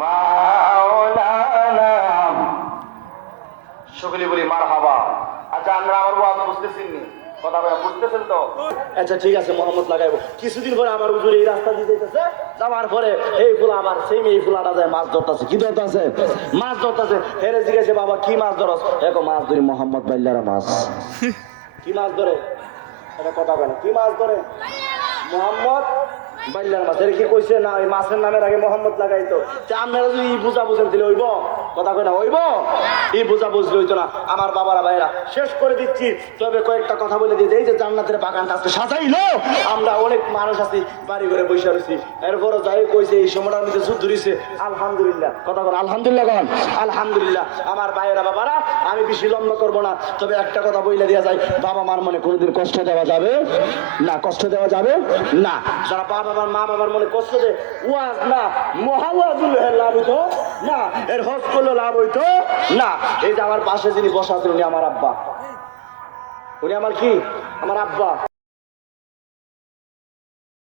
মাওলানা সকলে বলি মারহাবা। আচ্ছা আমরা আমার ওয়াজ বুঝতেছেন নি? কথা বুঝতেছেন তো? আচ্ছা ঠিক আছে, মোহাম্মদ লাগাইবো। কিছুদিন পরে আমার হুজুর এই রাস্তা দিয়ে যাইতেছে, যাওয়ার পরে এই ফুলা আবার সেই এই ফুলাটা যায় মাছ ধরতেছে। কি ধরতেছে? মাছ ধরতেছে। হেরে জিজ্ঞাসা, বাবা কি মাছ ধরস? দেখো মাছ ধরি মোহাম্মদ বাইল্লারা মাছ। কি মাছ ধরে? এটা কথা বলে কি মাছ ধরে? মোহাম্মদ বাইল্লার মাছ। এর কি কইছে না এই মাছের নামের আগে মোহাম্মদ লাগাইতো? আপনারা যদি ই বুঝা বুঝেন দিলে হইব? কথা কই না হইব? এই বুঝা বুঝলে হইতো না। আমার বাবারা ভাইরা শেষ করে দিচ্ছি, তবে কয়েকটা কথা বলে দিয়ে এই যে জান্নাতের বাগানটা আজকে সাজাইলো, আমরা অনেক মানুষ আছি বাড়ি ঘরে বসে রয়েছি, এরপরও যাই কইছে এই সময়টার মধ্যে যুদ্ধ ধরেছে। আলহামদুলিল্লাহ, কথা বল আলহামদুলিল্লাহ কন আলহামদুলিল্লাহ। আমার ভাইয়েরা বাবারা আমি বেশি লম্বা করবো না, তবে একটা কথা বইলে দেওয়া যায়, বাবা মার মনে কোনোদিন কষ্ট দেওয়া যাবে না। কষ্ট দেওয়া যাবে না। যারা বাবা বাবার মা বাবার মনে কষ্ট দেয়, ওয়াজ না মহাওয়াজুল লাভ হইতো না, এর হজ করলে লাভ হইতো না। এই যে আমার পাশে যিনি বসা আছেন উনি আমার আব্বা। উনি আমার কি? আমার আব্বা।